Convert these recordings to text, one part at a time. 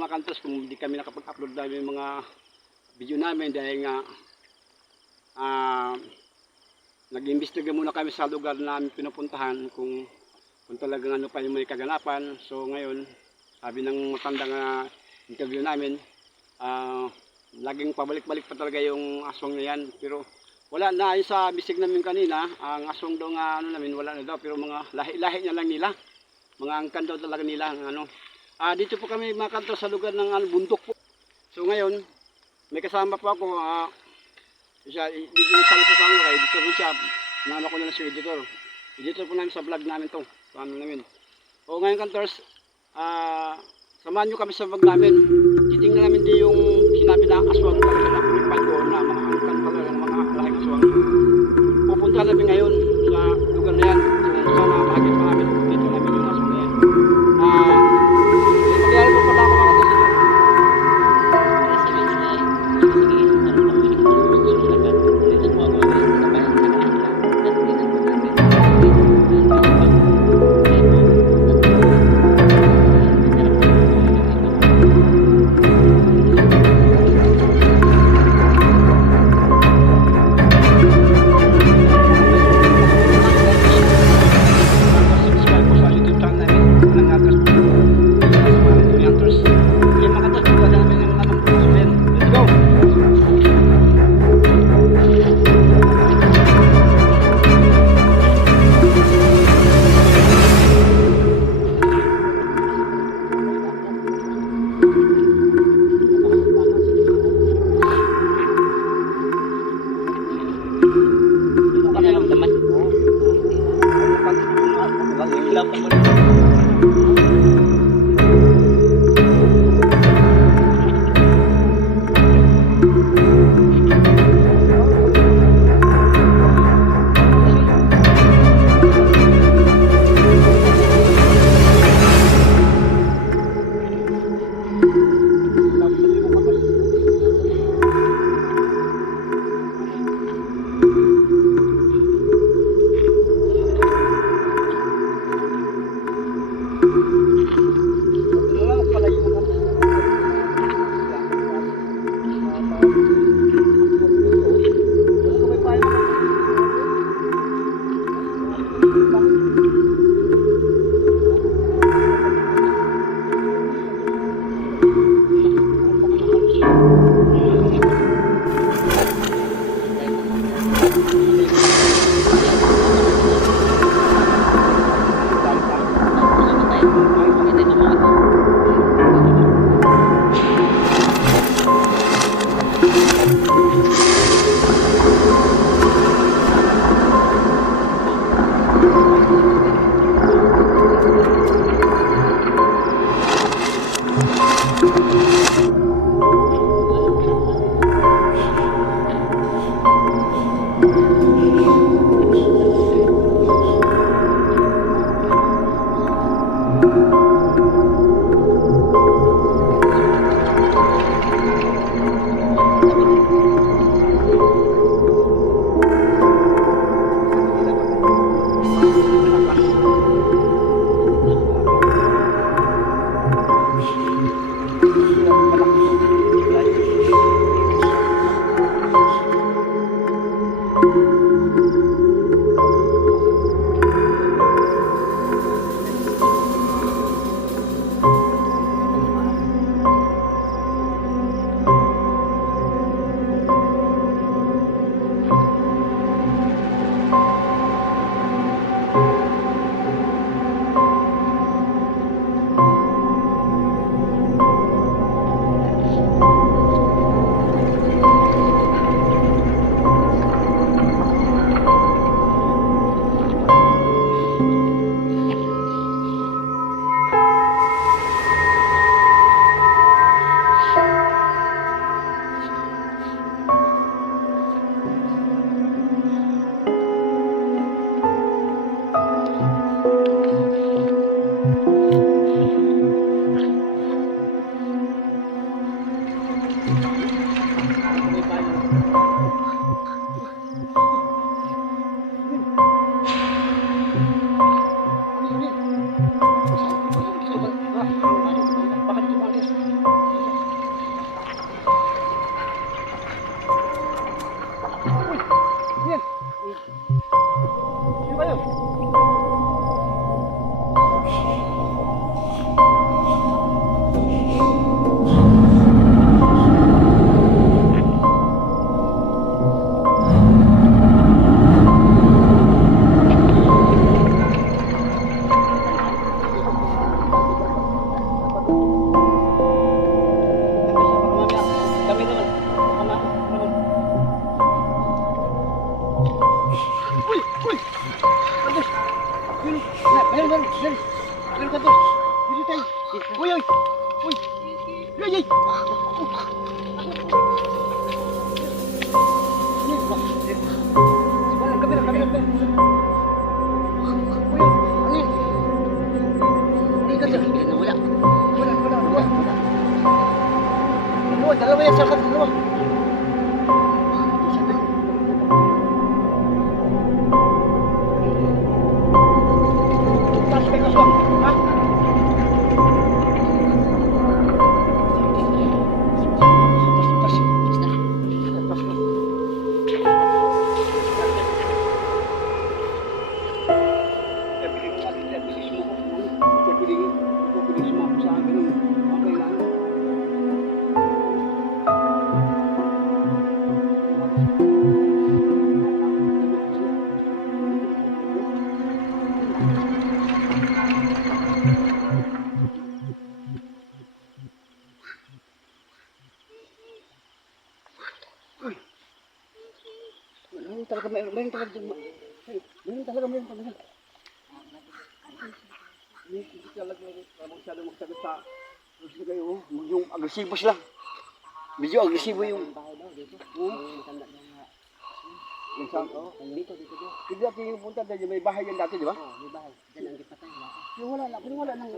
mga kantos kung hindi kami nakapag-upload na yung mga video namin dahil nga nag-imbestiga muna kami sa lugar na namin pinupuntahan kung talagang ano pa yung may kaganapan. So ngayon, sabi ng matandang interview namin, laging pabalik-balik pa talaga yung aswang na yan. Pero wala na, yung sa bisig namin kanina, ang aswang daw nga ano namin, wala na daw. Pero mga lahi-lahi na lang nila. Mga angkan daw talaga nila. Dito po kami mga kanto sa lugar ng bundok po. So ngayon, may kasama po ako. Siya, dito yung sa sama kay editor po siya. Nama ko na si editor. Editor po namin sa vlog namin to. Paano namin. O ngayon kantors, samahan nyo kami sa vlog namin. Titingnan namin din yung sinabi na aswang talaga na kumipad doon na mga angkan talaga ng mga lahing aswang. Pupunta namin ngayon sa lugar na yan. Sana makakita pa namin dito namin yung aswang na yan. Magyari po pala ako mga dito. Bakit tumalis? patay. Uy, uy. Uy. Uy, uy. Kamera. Uy, ano yun? Ano yun kasi? Wala. Dalawa yan sa akin, dalawa. Mayroon talaga. Hindi talaga masyado magsagot sa gusto kayo. Yung agresibo sila. Medyo agresibo yung bahay daw dito. Dito. Hindi natin yung punta dahil may bahay yan dati, di ba? Oo, may bahay. Diyan ang gipatay. Yung wala nang.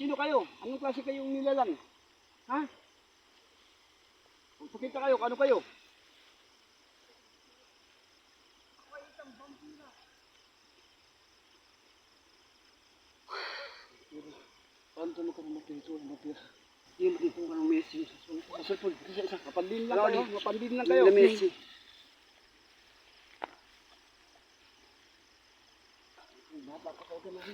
Sino kayo? Anong klase kayong nilalang? Ha? Magpakita kayo, ano kayo? Paano ito magkakamatay? Hindi mo dito ng Messi. Kapandin lang kayo. Messi. Bata ka kayo naman.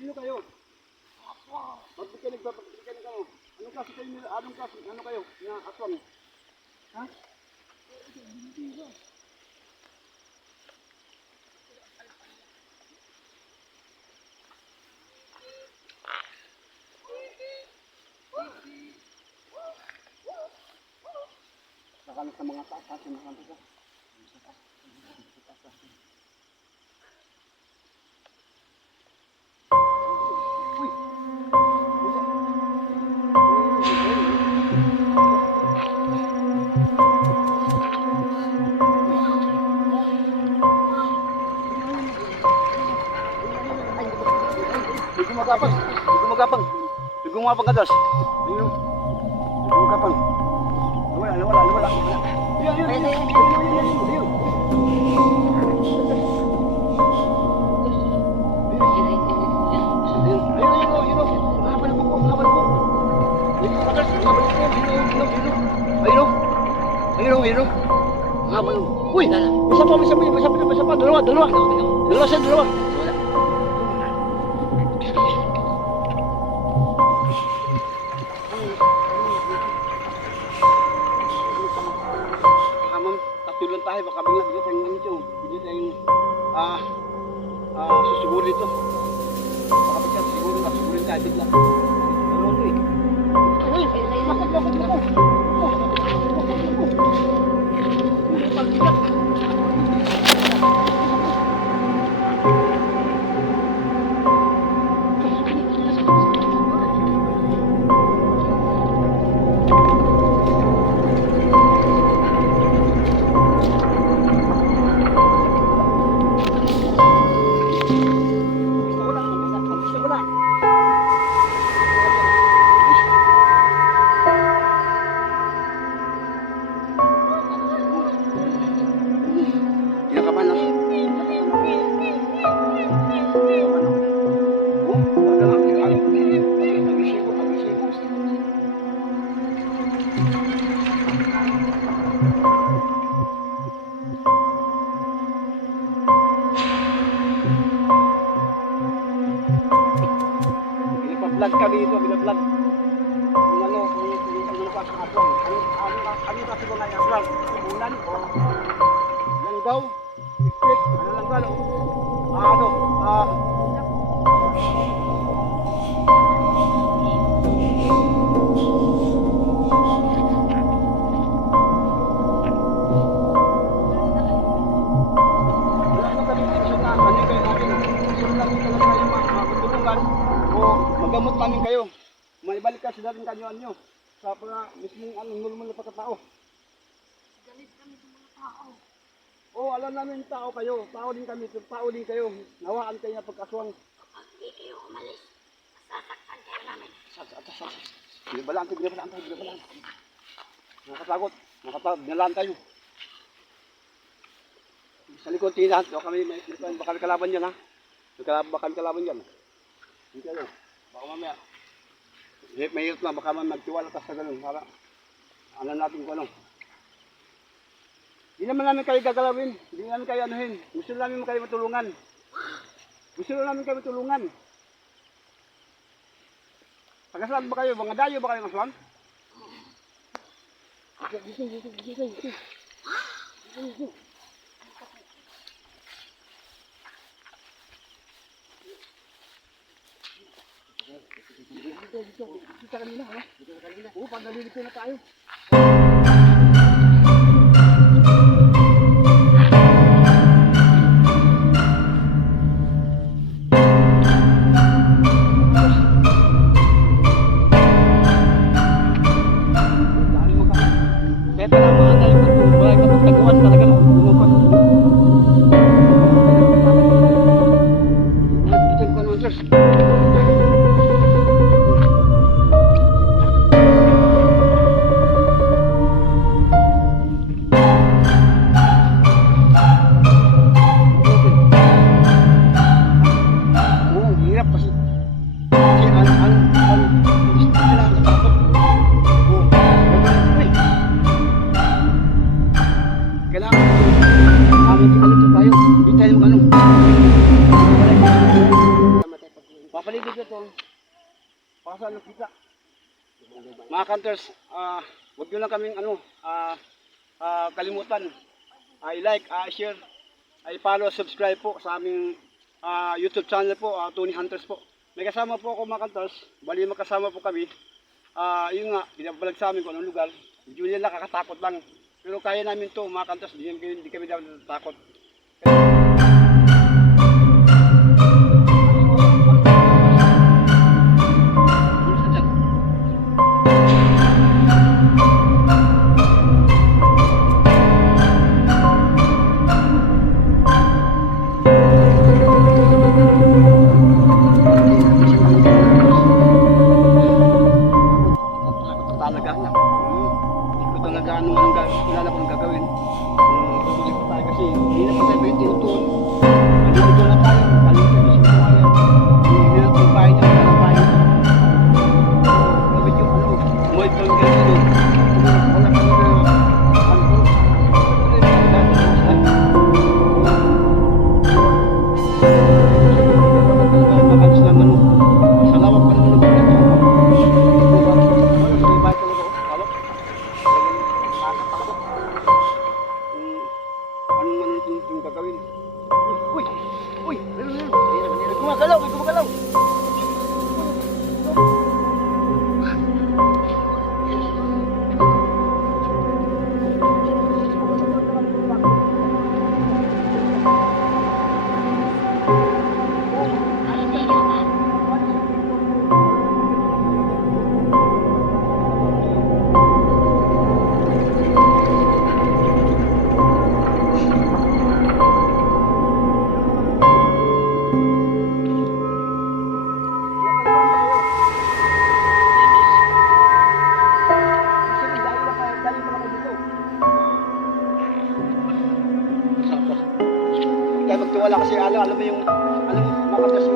Sino kayo? Bakit kayo nagpapagkita ng kayo? Anong klase kayo? Ano kayo? Na aswang? Ha? Nakalas sa mga taas na kanto ka. Gumapang ka, Dos. Ayun. Gumapang. Wala. Ayun. Uy, bisa pa. Dalawa. Tatulan tayo, baka bigla tayong susugod dito. kahit bigla. Ano ito eh? Ay, gusto ko na. Kinakabahan ako. Oh, talaga nga. Agresibo, agresibo. Binablog kami dito, binablog. Kung ano, kung ano pa sa aswang. Ano kasi ko nga yung aswang? Ulan o langgaw? Tik-tik? Ano langgaw? Ano? Wala naman kami intensyon na ano kayo namin. Gusto lang talaga kayo magtulungan o magamot namin kayo. Maibalik kasi natin kanyuan nyo sa mismong normal na pagkatao. Galit kami sa mga tao. Oo, alam namin tao kayo. Tao din kami. Tao din kayo. Nawaan kayo na pagkaswang. Kapag hindi kayo umalis, masasaktan kayo namin. Binabalaan tayo, binabalaan tayo, binabalaan. Nakatakot. Binabalaan tayo. Sa likod, tinahan. Baka kami kalaban dyan, ha? Baka kami kalaban dyan. Hindi kayo. Baka mamaya. Mahirap na. Baka mamaya magtiwala ka sa ganun. Para alam natin kung ano. Hindi naman namin kayo gagalawin. Hindi namin kayo anuhin. Gusto namin kayo matulungan. Gusto namin kayo matulungan. Pagkasal ba kayo? Mga dayo ba kayo ng aswan? Dito. Dito kanina, ha? Oo, pag nalilito na tayo. Kaya pala mga tayo, wala ka pagtaguan talaga no? Lumapag. Dito ko naman, sir. Oo, hirap kasi. Kasi hindi sila nakatakot. Oo, ay. Kailangan maging tayo. Hindi tayo mag-ano. Papaligid na ito. Pakasaan ng kita. Mga hunters, huwag nyo lang kaming kalimutan. I-like, i-share, i-follow, subscribe po sa aming YouTube channel po, Tony Hunters po. May kasama po ako mga hunters. Bali magkasama po kami. Yun nga, pinabalag sa amin kung anong lugar. Medyo nila nakakatakot lang. Pero kaya namin to mga kantas, hindi kami dapat natatakot. Talaga niya. Hindi ko talaga anong kilala kong gagawin. Tutuloy pa tayo kasi hindi na pa tayo yung tinutuon. Malilito na tayo. Kalito na siya kumayan. Hindi na itong bahay niya. Wala ng bahay niya. Gawin yung umuwi pa yung ganito. Wala ka na gagawin. Uy! Uy! May gumagalaw! May gumagalaw!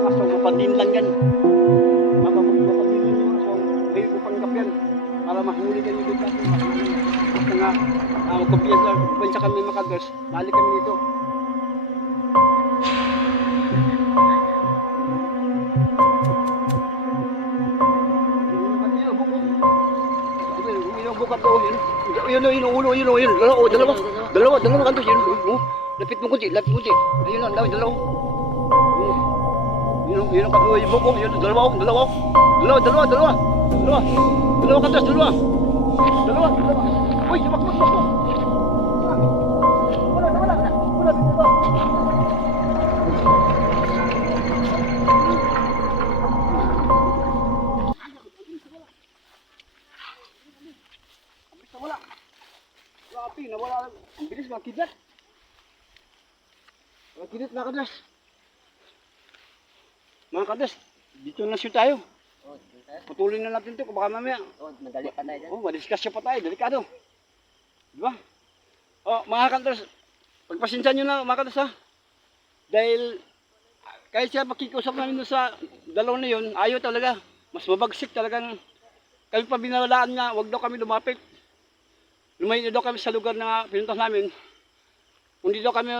mga aso, mapadin lang yan. Mapadin lang yung aso, may upanggap yan. Para mahuli kayo dito natin. Basta nga, kumpiyansa kami mga kadres, balik kami dito. Yung bukat daw, yun, ulo, yun, dalawa kanto, yun, lapit mo kunti, ayun lang daw, dalawa. Yun ang pag-uwi, yung buko, yun, dalawa kanto, dalawa. Uy, yumak. Wala, dito. Wala. Grabe, nawala. Ang bilis mga kidlat. Mga kidlat mga kadlas. Mga kadlas, dito na shoot tayo. Oh, Patuloy na natin ito, baka mamaya. madali pa tayo dyan. Oh, madiscuss pa tayo, delikado. Di ba? Oh, mga kadlas, pagpasensya nyo na mga kadlas ha. Dahil, kahit siya makikusap namin doon sa dalaw na yun, ayaw talaga. Mas mabagsik talagang. Kami pa binalaan nga, wag daw kami lumapit. Lumayo daw kami sa lugar na pinuntas namin. Kung di daw kami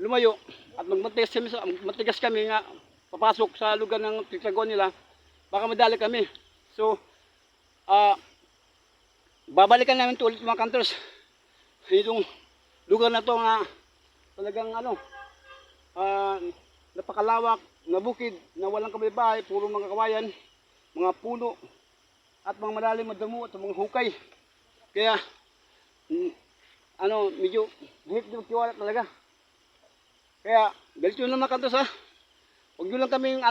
lumayo at matigas kami nga papasok sa lugar ng titaguan nila, baka madali kami. So, babalikan namin ito ulit mga kantors. Itong lugar na to nga talagang napakalawak na bukid na walang kabaybahay, puro mga kawayan, mga puno at mga malalim na damo at mga hukay. Kaya, medyo hihit yung kiwala talaga. Kaya, galit yun lang mga kantos ha. Huwag nyo lang kaming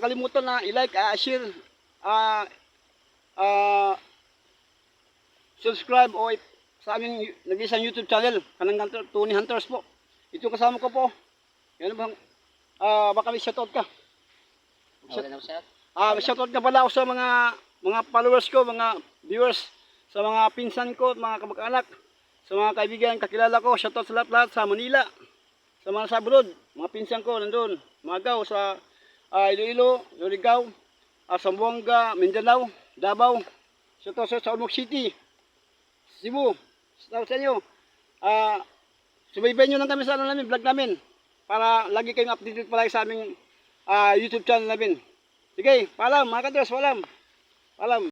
kalimutan na i-like, share, subscribe o sa aming nag-isang YouTube channel, Kanang Tony Hunters po. Ito kasama ko po. Yan bang, baka may shoutout ka. Shoutout ka pala ako sa mga followers ko, mga viewers, sa mga pinsan ko, mga kamag-anak, sa mga kaibigan, kakilala ko, shoutout sa lahat-lahat sa Manila, sa mga sa abroad, mga pinsan ko nandun, Magaw, sa Iloilo, Surigao, Zamboanga, Mindanao, Davao, shoutout sa Ormoc City, Cebu, shoutout sa inyo. Subaybayan nyo lang kami sa namin, vlog namin, para lagi kayong updated palagi sa aming YouTube channel namin. Sige, paalam, mga kadros, paalam.